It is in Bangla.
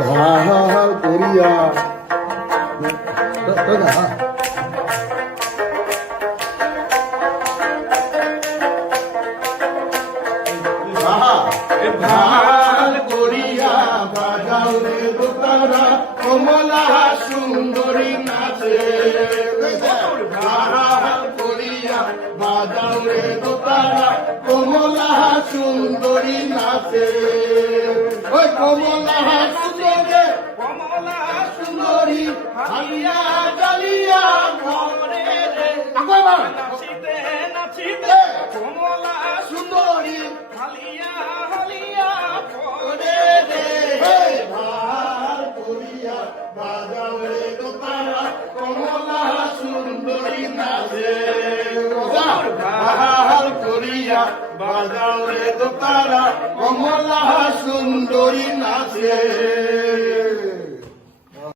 ধার করিয়া ধার করিয়া বাজাও রে দোতারা কমলা সুন্দরী নাচে ধার করিয়া বাজাও রে দোতারা কমলা সুন্দরী নাচে ওই কমলা সুন্দরী কমলা সুন্দরী হালিয়া জালিয়া ঘরে রে নাচিতে নাচিতে কমলা সুন্দরী হালিয়া হালিয়া ঘরে রে ধার করিয়া বাজাও রে দোতারা কমলা সুন্দরী নাচে ধার করিয়া বাজাও রে দোতারা কমলা সুন্দরী নাচে